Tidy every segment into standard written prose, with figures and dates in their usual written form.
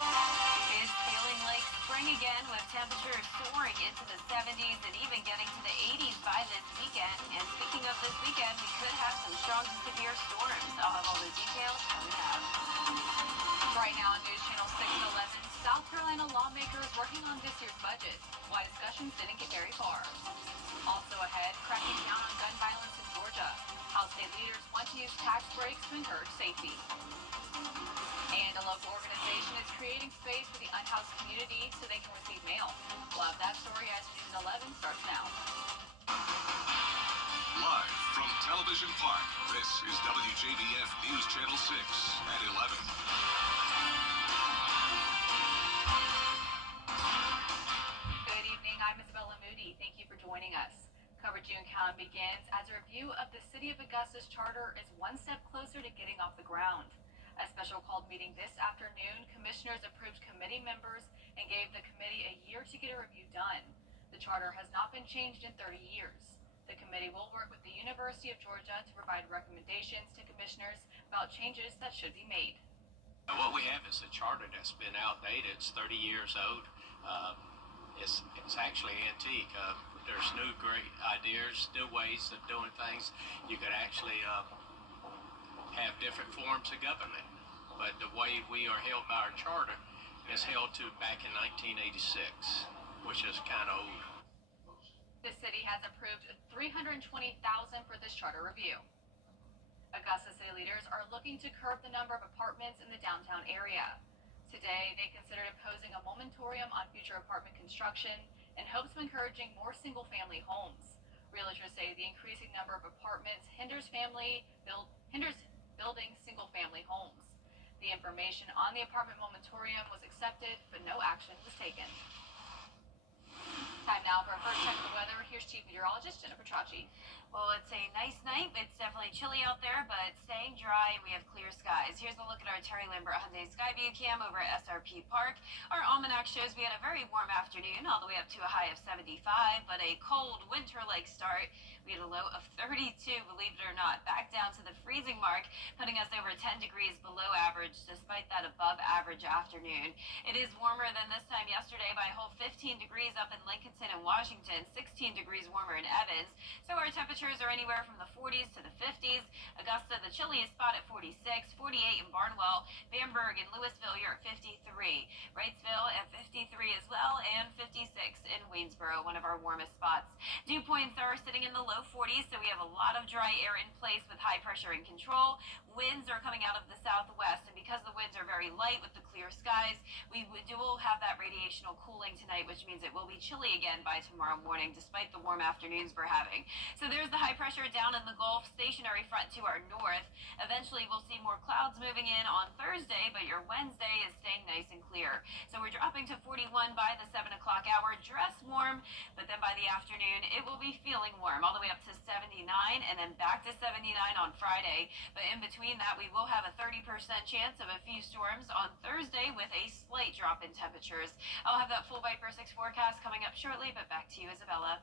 It's feeling like spring again with temperatures soaring into the 70s and even getting to the 80s by this weekend. And speaking of this weekend, we could have some strong to severe storms. I'll have all the details coming up. Right now on News Channel 6 and 11, South Carolina lawmakers working on this year's budget. Why discussions didn't get very far. Also ahead, cracking down on gun violence in Georgia. How state leaders want to use tax breaks to encourage safety. And a local organization is creating space for the unhoused community so they can receive mail. We'll have that story as News 11 starts now. Live from Television Park, this is WJBF News Channel 6 at 11. Good evening, I'm Isabella Moody. Thank you for joining us. Coverage June Count begins as a review of the City of Augusta's charter is one step closer to getting off the ground. A special called meeting this afternoon, commissioners approved committee members and gave the committee a year to get a review done. The charter has not been changed in 30 years. The committee will work with the University of Georgia to provide recommendations to commissioners about changes that should be made. What we have is a charter that's been outdated. It's 30 years old. It's actually antique. There's new great ideas, new ways of doing things. You could actually have different forms of government, but the way we are held by our charter is held to back in 1986, which is kind of old. The city has approved $320,000 for this charter review. Augusta city leaders are looking to curb the number of apartments in the downtown area. Today, they considered imposing a moratorium on future apartment construction in hopes of encouraging more single-family homes. Realtors say the increasing number of apartments hinders building single-family homes. The information on the apartment moratorium was accepted, but no action was taken. Time now for our first check of the weather. Here's Chief Meteorologist Jennifer Tracci. Well, it's a nice night. It's definitely chilly out there, but staying dry. We have clear skies. Here's a look at our Terry Lambert Hyundai Skyview cam over at SRP Park. Our almanac shows we had a very warm afternoon, all the way up to a high of 75, but a cold winter-like start. We had a low of 32, believe it or not, back down to the freezing mark, putting us over 10 degrees below average, despite that above-average afternoon. It is warmer than this time yesterday by a whole 15 degrees up in Lincolnton and Washington, 16 degrees warmer in Evans. So our temperatures are anywhere from the 40s to the 50s. Augusta, the chilliest spot at 46, 48 in Barnwell. Bamberg and Louisville, you're at 53. Wrightsville at 53 as well, and 56 in Waynesboro, one of our warmest spots. Dew points are sitting in the low 40s, so we have a lot of dry air in place with high pressure in control. Winds are coming out of the southwest, and because the winds are very light with the clear skies, we will have that radiational cooling tonight, which means it will be chilly again by tomorrow morning, despite the warm afternoons we're having. So there's the high pressure down in the Gulf, stationary front to our north. Eventually, we'll see more clouds moving in on Thursday, but your Wednesday is staying nice and clear. So we're dropping to 41 by the 7 o'clock hour, dress warm, but then by the afternoon, it will be feeling warm, all the way up to 79, and then back to 79 on Friday. But in between that, we will have a 30% chance of a few storms on Thursday with a slight drop in temperatures. I'll have that full Viper 6 forecast coming up shortly, but back to you, Isabella.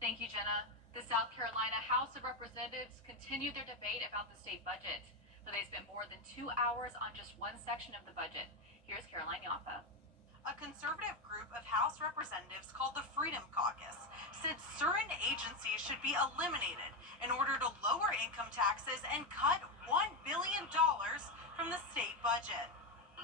Thank you, Jenna. The South Carolina House of Representatives continued their debate about the state budget, but they spent more than 2 hours on just one section of the budget. Here's Caroline Yaffa. A conservative group of House representatives called the Freedom Caucus said certain agencies should be eliminated in order to lower income taxes and cut $1 billion from the state budget.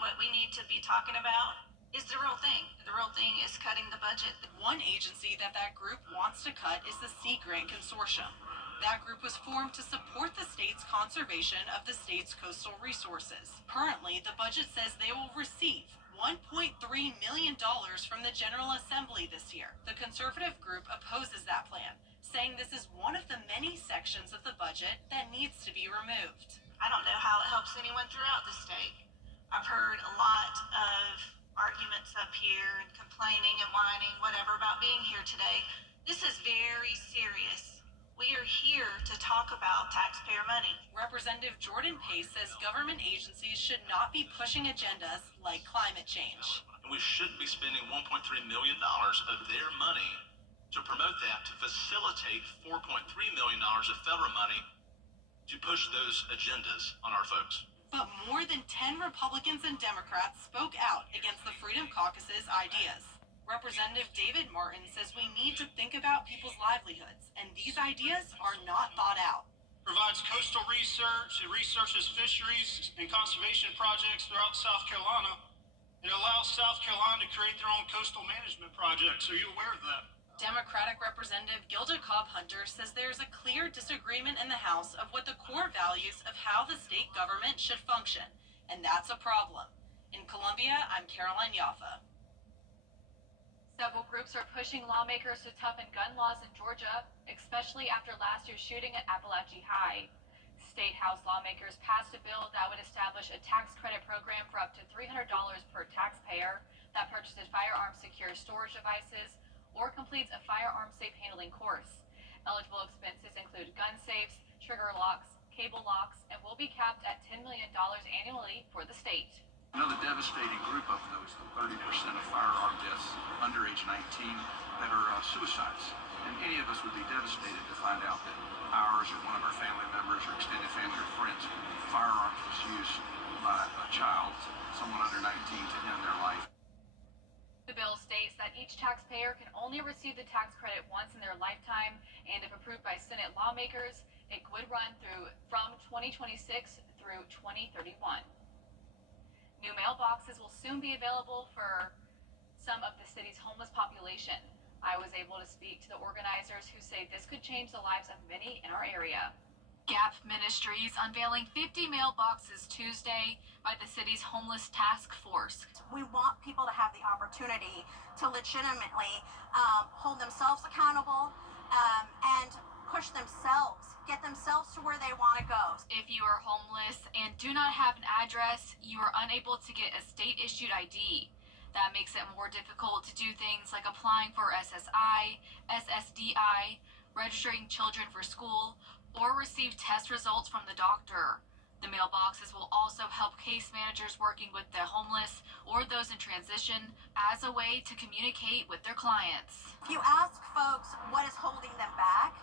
What we need to be talking about is the real thing. The real thing is cutting the budget. One agency that group wants to cut is the Sea Grant Consortium. That group was formed to support the state's conservation of the state's coastal resources. Currently, the budget says they will receive $1.3 million from the General Assembly this year. The conservative group opposes that plan, saying this is one of the many sections of the budget that needs to be removed. I don't know how it helps anyone throughout the state. I've heard a lot of arguments up here and complaining and whining, whatever, about being here today. This is very serious. We are here to talk about taxpayer money. Representative Jordan Pace says government agencies should not be pushing agendas like climate change. We shouldn't be spending $1.3 million of their money to promote that, to facilitate $4.3 million of federal money to push those agendas on our folks. But more than 10 Republicans and Democrats spoke out against the Freedom Caucus's ideas. Representative David Martin says we need to think about people's livelihoods, and these ideas are not thought out. Provides coastal research, it researches fisheries and conservation projects throughout South Carolina. It allows South Carolina to create their own coastal management projects. Are you aware of that? Democratic Representative Gilda Cobb-Hunter says there's a clear disagreement in the House of what the core values of how the state government should function, and that's a problem. In Columbia, I'm Caroline Yaffa. Several groups are pushing lawmakers to toughen gun laws in Georgia, especially after last year's shooting at Appalachia High. State House lawmakers passed a bill that would establish a tax credit program for up to $300 per taxpayer that purchases firearm secure storage devices or completes a firearm safe handling course. Eligible expenses include gun safes, trigger locks, cable locks, and will be capped at $10 million annually for the state. Another devastating group of those, the 30% of firearm deaths under age 19 that are suicides. And any of us would be devastated to find out that ours or one of our family members or extended family or friends, firearms was used by a child, someone under 19, to end their life. The bill states that each taxpayer can only receive the tax credit once in their lifetime, and if approved by Senate lawmakers, it would run from 2026 through 2031. New mailboxes will soon be available for some of the city's homeless population. I was able to speak to the organizers who say this could change the lives of many in our area. Gap Ministries unveiling 50 mailboxes Tuesday by the city's homeless task force. We want people to have the opportunity to legitimately hold themselves accountable and push themselves, get themselves to where they want to go. If you are homeless and do not have an address, you are unable to get a state-issued ID. That makes it more difficult to do things like applying for SSI, SSDI, registering children for school, or receive test results from the doctor. The mailboxes will also help case managers working with the homeless or those in transition as a way to communicate with their clients. If you ask folks what is holding them back,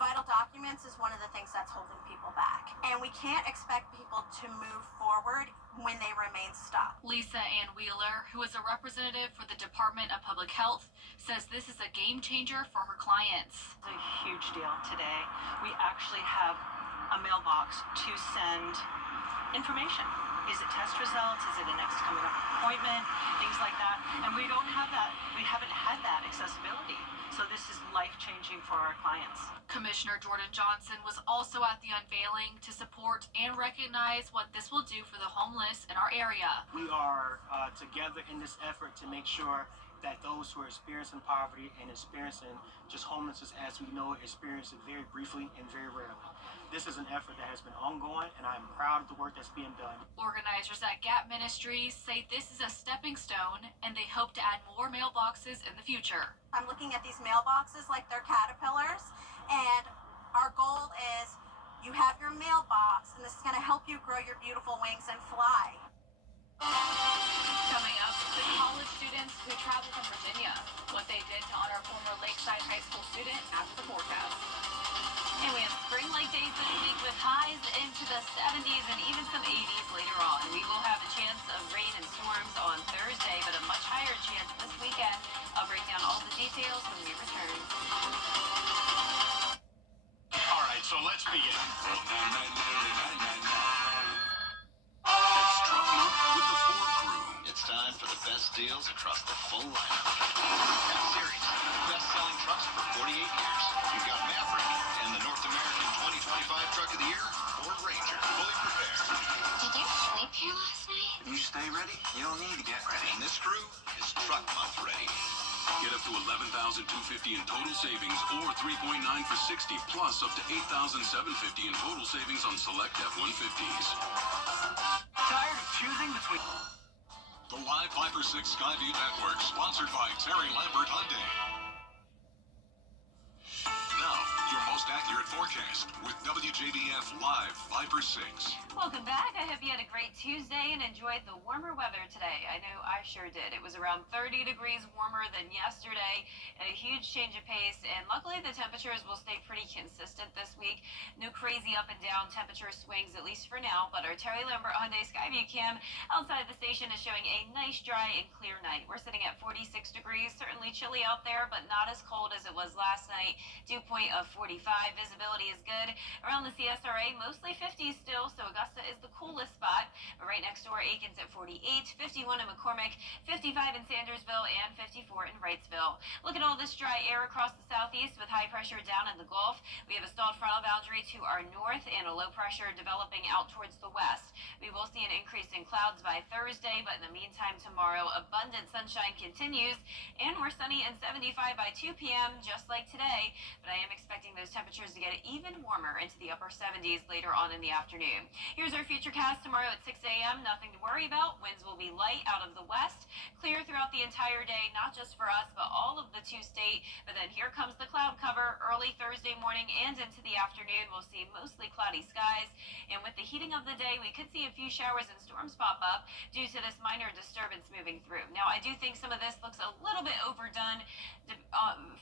vital documents is one of the things that's holding people back. And we can't expect people to move forward when they remain stuck. Lisa Ann Wheeler, who is a representative for the Department of Public Health, says this is a game changer for her clients. It's a huge deal today. We actually have a mailbox to send information. Is it test results? Is it a next coming up appointment? Things like that. And we don't have that. We haven't had that accessibility. So this is life-changing for our clients. Commissioner Jordan Johnson was also at the unveiling to support and recognize what this will do for the homeless in our area. We are together in this effort to make sure that those who are experiencing poverty and experiencing just homelessness, as we know, experience it very briefly and very rarely. This is an effort that has been ongoing, and I'm proud of the work that's being done. Organizers at Gap Ministries say this is a stepping stone, and they hope to add more mailboxes in the future. I'm looking at these mailboxes like they're caterpillars, and our goal is you have your mailbox, and this is going to help you grow your beautiful wings and fly. Coming up, the college students who traveled from Virginia, what they did to honor a former Lakeside High School student after the forecast. And we have spring-like days this week with highs into the 70s and even some 80s later on. We will have a chance of rain and storms on Thursday, but a much higher chance this weekend. I'll break down all the details when we return. All right, so let's begin. It's Truck Month with the Ford Crew. It's time for the best deals across the full lineup. F-Series, best-selling trucks for 48 years. You've got Maverick and the North American 2025 Truck of the Year, Ford Ranger, fully prepared. Did you sleep here last night? If you stay ready, you don't need to get ready. And this crew is Truck Month ready. Get up to $11,250 in total savings or 3.9 for 60 plus up to $8,750 in total savings on select F-150s. Tired of choosing between... The Live Viper 6 Skyview Network, sponsored by Terry Lambert Hyundai. Now, your most accurate forecast with WJBF Live 5 for 6. Welcome back. I hope you had a great Tuesday and enjoyed the warmer weather today. I know I sure did. It was around 30 degrees warmer than yesterday and a huge change of pace. And luckily, the temperatures will stay pretty consistent this week. No crazy up and down temperature swings, at least for now. But our Terry Lambert Hyundai Skyview cam outside the station is showing a nice, dry, and clear night. We're sitting at 46 degrees. Certainly chilly out there, but not as cold as it was last night. Dew point of 45. Visibility is good. Around the CSRA, mostly 50s still, so Augusta is the coolest spot. But right next door, Aiken's at 48, 51 in McCormick, 55 in Sandersville, and 54 in Wrightsville. Look at all this dry air across the southeast with high pressure down in the Gulf. We have a stalled frontal boundary to our north and a low pressure developing out towards the west. We will see an increase in clouds by Thursday, but in the meantime, tomorrow, abundant sunshine continues, and we're sunny and 75 by 2 p.m., just like today. But I am expecting those temperatures to get even warmer into the upper 70s later on in the afternoon. Here's our futurecast tomorrow at 6 a.m. Nothing to worry about. Winds will be light out of the west. Clear throughout the entire day, not just for us, but all of the two-state. But then here comes the cloud cover early Thursday morning and into the afternoon. We'll see mostly cloudy skies. And with the heating of the day, we could see a few showers and storms pop up due to this minor disturbance moving through. Now, I do think some of this looks a little bit overdone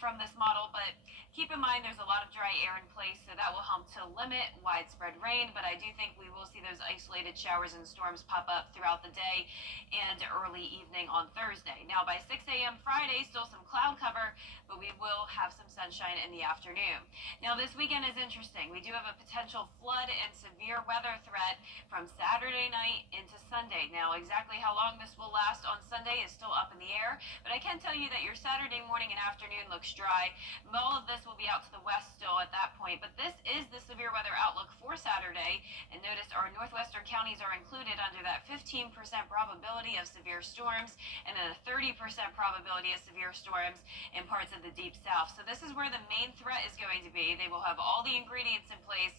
from this model, but keep in mind there's a lot of dry air in place, so that will help to limit widespread rain. But I do think we will see those isolated showers and storms pop up throughout the day and early evening on Thursday. Now, by 6 a.m. Friday, still some cloud cover, but we will have some sunshine in the afternoon. Now, this weekend is interesting. We do have a potential flood and severe weather threat from Saturday night into Sunday. Now, exactly how long this will last on Sunday is still up in the air, but I can tell you that your Saturday morning and afternoon looks dry. All of this will be out to the west still at that point, but this is the severe weather outlook for Saturday. And notice our northwestern counties are included under that 15% probability of severe storms and a 30% probability of severe storms in parts of the deep south. So this is where the main threat is going to be. They will have all the ingredients in place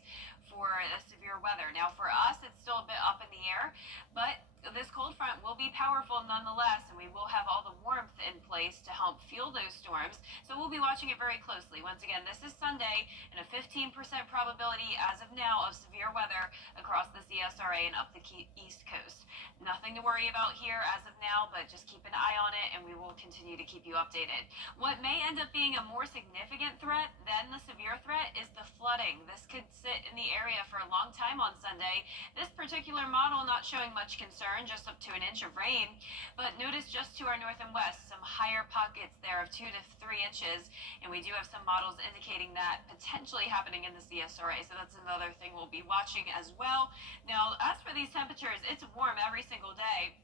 for the severe weather. Now, for us, it's still a bit up in the air, but this cold front will be powerful nonetheless, and we will have all the warmth in place to help fuel those storms. So we'll be watching it very closely. Once again, this is Sunday, and a 15% probability as of now of severe weather across the CSRA and up the East Coast. Nothing to worry about here as of now, but just keep an eye on it, and we will continue to keep you updated. What may end up being a more significant threat than the severe threat is the flooding. This could sit in the area for a long time on Sunday. This particular model not showing much concern, just up to an inch of rain. But notice just to our north and west, some higher pockets there of 2 to 3 inches. And we do have some models indicating that potentially happening in the CSRA. So that's another thing we'll be watching as well. Now, as for these temperatures, it's warm every single day.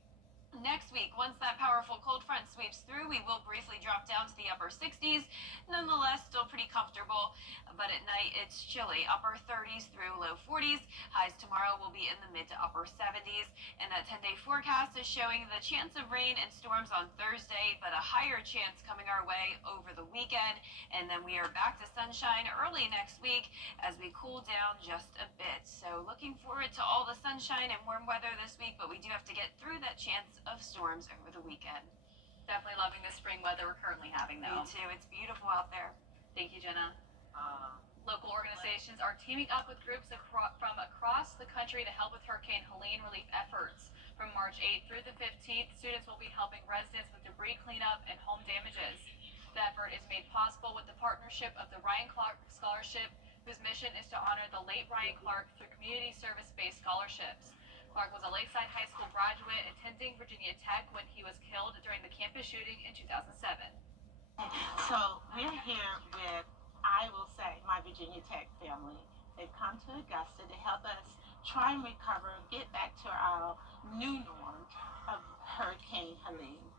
Next week, once that powerful cold front sweeps through, we will briefly drop down to the upper 60s. Nonetheless, still pretty comfortable, but at night it's chilly. Upper 30s through low 40s. Highs tomorrow will be in the mid to upper 70s. And that 10-day forecast is showing the chance of rain and storms on Thursday, but a higher chance coming our way over the weekend. And then we are back to sunshine early next week as we cool down just a bit. So looking forward to all the sunshine and warm weather this week, but we do have to get through that chance of storms over the weekend. Definitely loving the spring weather we're currently having, though. Me too. It's beautiful out there. Thank you, Jenna. Local organizations are teaming up with groups from across the country to help with Hurricane Helene relief efforts. From March 8th through the 15th, students will be helping residents with debris cleanup and home damages. The effort is made possible with the partnership of the Ryan Clark Scholarship, whose mission is to honor the late Ryan Clark through community service-based scholarships. Clark was a Lakeside High School graduate attending Virginia Tech when he was killed during the campus shooting in 2007. So we're here with, I will say, my Virginia Tech family. They've come to Augusta to help us try and recover, get back to our new norm of Hurricane Helene.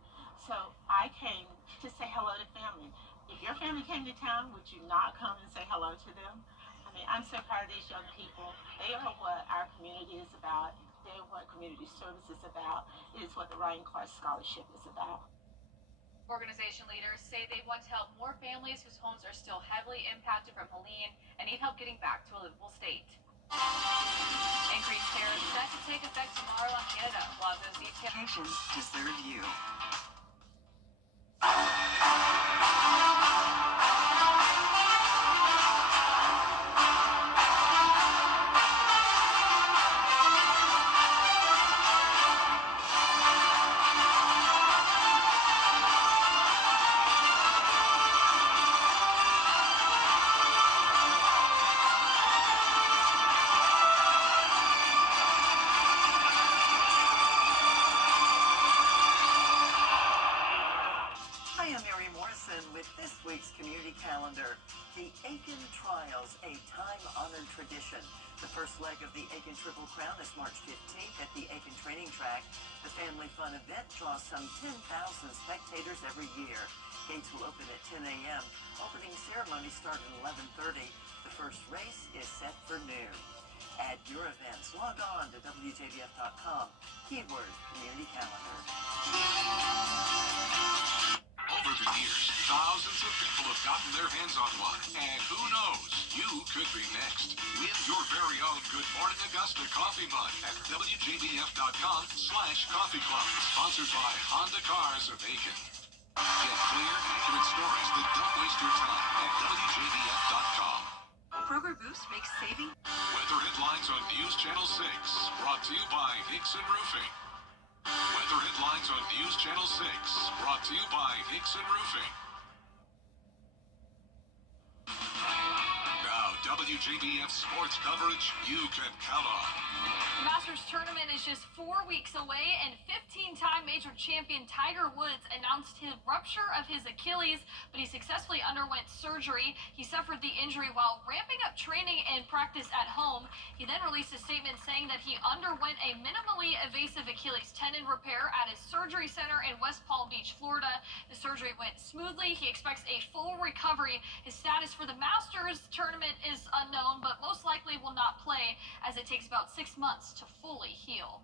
So I came to say hello to family. If your family came to town, would you not come and say hello to them? I mean, I'm so proud of these young people. They are what our community is about. They're what community service is about. It is what the Ryan Clark Scholarship is about. Organization leaders say they want to help more families whose homes are still heavily impacted from Helene and need help getting back to a livable state. Increased tariffs set to take effect tomorrow on Canada. We'll have those details. To serve you. Aiken Trials, a time-honored tradition. The first leg of the Aiken Triple Crown is March 15th at the Aiken Training Track. The family fun event draws some 10,000 spectators every year. Gates will open at 10 a.m. Opening ceremony starts at 11:30. The first race is set for noon. Add your events. Log on to WJBF.com. Keyword Community Calendar. Over the years, thousands of people have gotten their hands on one. And who knows, you could be next. Win your very own Good Morning Augusta coffee mug at WJBF.com/coffee club. Sponsored by Honda Cars of Aiken. Get clear, accurate stories that don't waste your time at WJBF.com. Kroger Boost makes saving. Weather headlines on News Channel 6. Brought to you by Hickson Roofing. Weather headlines on News Channel 6. Brought to you by Hickson Roofing. Now, WJBF sports coverage you can count on. The Masters tournament is just 4 weeks away, and 15-time major champion Tiger Woods announced his rupture of his Achilles, but he successfully underwent surgery. He suffered the injury while ramping up training and practice at home. He then released a statement saying that he underwent a minimally invasive Achilles tendon repair at his surgery center in West Palm Beach, Florida. The surgery went smoothly. He expects a full recovery. His status for the Masters tournament is unknown, but most likely will not play, as it takes about 6 months to fully heal.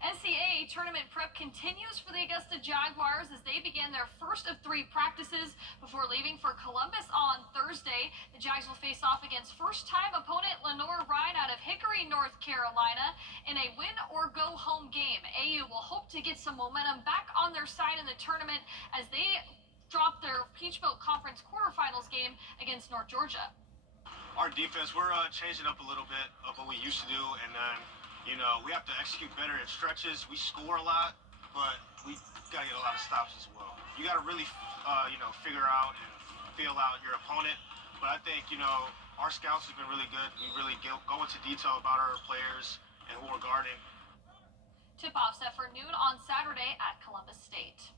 NCAA tournament prep continues for the Augusta Jaguars as they begin their first of 3 practices before leaving for Columbus on Thursday. The Jags will face off against first-time opponent Lenore Ryan out of Hickory, North Carolina in a win-or-go-home game. AU will hope to get some momentum back on their side in the tournament as they drop their Peach Belt Conference quarterfinals game against North Georgia. Our defense, we're changing up a little bit of what we used to do, and then, we have to execute better in stretches. We score a lot, but we got to get a lot of stops as well. You got to really, figure out and feel out your opponent, but I think, our scouts have been really good. We really go into detail about our players and who we're guarding. Tip-off set for noon on Saturday at Columbus State.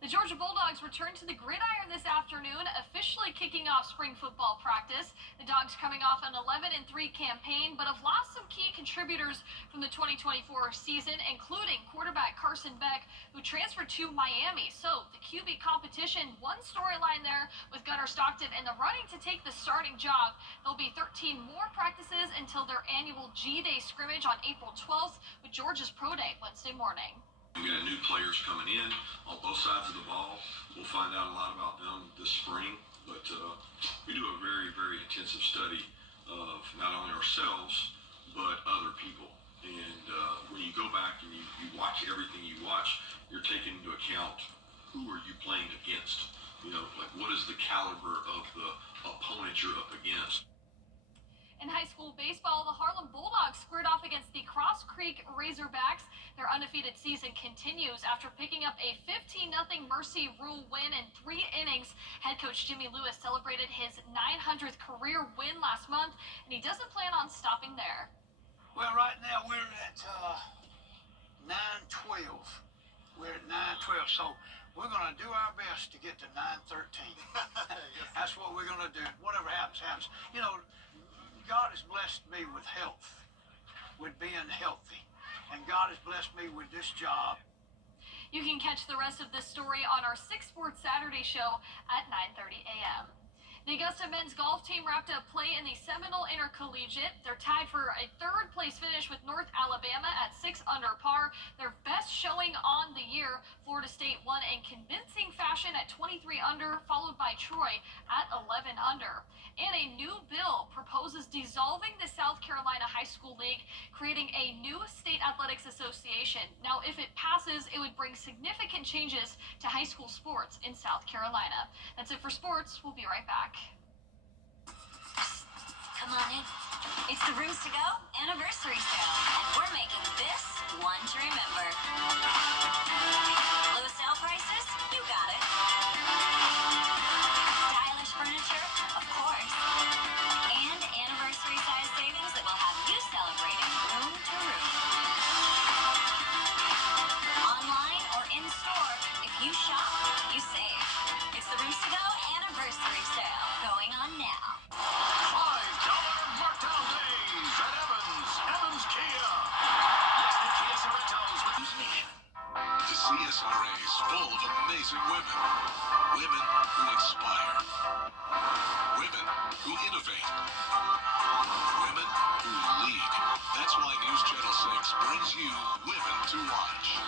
The Georgia Bulldogs return to the gridiron this afternoon, officially kicking off spring football practice. The Dogs coming off an 11-3 campaign, but have lost some key contributors from the 2024 season, including quarterback Carson Beck, who transferred to Miami. So the QB competition, one storyline there with Gunnar Stockton in the running to take the starting job. There'll be 13 more practices until their annual G-Day scrimmage on April 12th, with Georgia's Pro Day Wednesday morning. We got new players coming in on both sides of the ball. We'll find out a lot about them this spring, but we do a very, very intensive study of not only ourselves, but other people. And when you go back and you watch everything you watch, you're taking into account who are you playing against. What is the caliber of the opponent you're up against. In high school baseball, the Harlem Bulldogs squared off against the Cross Creek Razorbacks. Their undefeated season continues after picking up a 15-0 Mercy Rule win in 3 innings. Head coach Jimmy Lewis celebrated his 900th career win last month, and he doesn't plan on stopping there. Well, right now we're at 9-12. We're at 9-12, so we're going to do our best to get to 9-13. That's what we're going to do. Whatever happens, happens. God has blessed me with health, with being healthy, and God has blessed me with this job. You can catch the rest of this story on our 6 Sports Saturday show at 9:30 a.m. The Augusta men's golf team wrapped up play in the Seminole Intercollegiate. They're tied for a 3rd place finish with North Alabama at 6 under par. Their best showing on the year. Florida State won in convincing fashion at 23 under, followed by Troy at 11 under. And a new bill proposes dissolving the South Carolina High School League, creating a new state athletics association. Now, if it passes, it would bring significant changes to high school sports in South Carolina. That's it for sports. We'll be right back. Come on in. It's the Rooms to Go anniversary sale, and we're making this one to remember. Lowest sale prices? You got it. Stylish furniture? Of course. And anniversary size savings that will have you celebrating room to room. Online or in store, if you shop, you save. It's the Rooms to Go anniversary sale, going on now. CSRA is full of amazing women. Women who inspire. Women who innovate. Women who lead. That's why News Channel 6 brings you Women to Watch.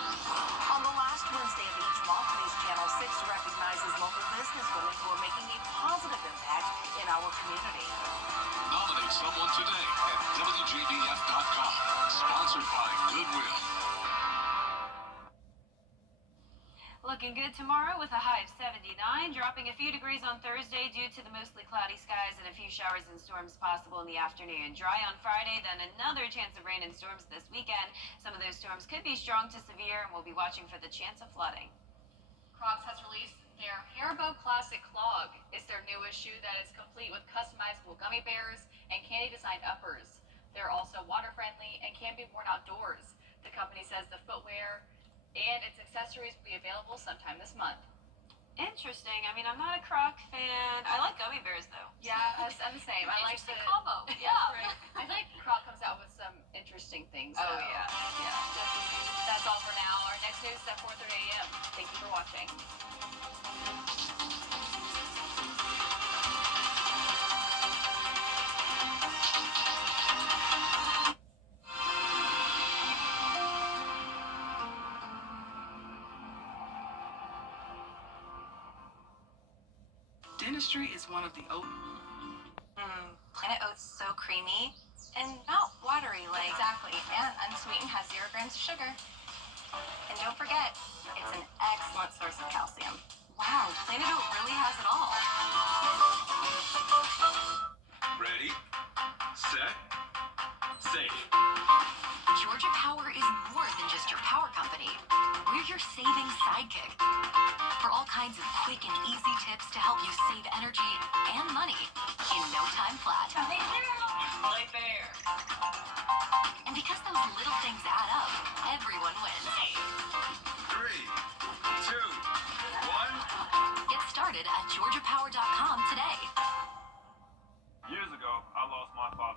On the last Wednesday of each month, News Channel 6 recognizes local businesswomen who are making a positive impact in our community. Nominate someone today at WJBF.com. Sponsored by Goodwill. Looking good tomorrow with a high of 79, dropping a few degrees on Thursday due to the mostly cloudy skies and a few showers and storms possible in the afternoon. Dry on Friday, then another chance of rain and storms this weekend. Some of those storms could be strong to severe, and we'll be watching for the chance of flooding. Crocs has released their Haribo Classic Clog. It's their newest shoe that is complete with customizable gummy bears and candy-designed uppers. They're also water-friendly and can be worn outdoors. The company says the footwear and its accessories will be available sometime this month. Interesting. I mean, I'm not a Croc fan. I like gummy bears, though. Yeah, I'm the same. I like the combo. Yeah, right. I feel like Croc comes out with some interesting things. Oh, so. yeah. That's all for now. Our next news is at 4:30 a.m. Thank you for watching. Dentistry is one of the Planet Oats so creamy and not watery like. Exactly, and unsweetened has 0 grams of sugar. And don't forget, it's an excellent source of calcium. Wow, Planet Oat really has it all. Ready, set, safe. Georgia Power is more than just your power company. We're your savings sidekick. For all kinds of quick and easy tips to help you save energy and money in no time flat. Right there. And because those little things add up, everyone wins. 3, 2, 1. Get started at GeorgiaPower.com today.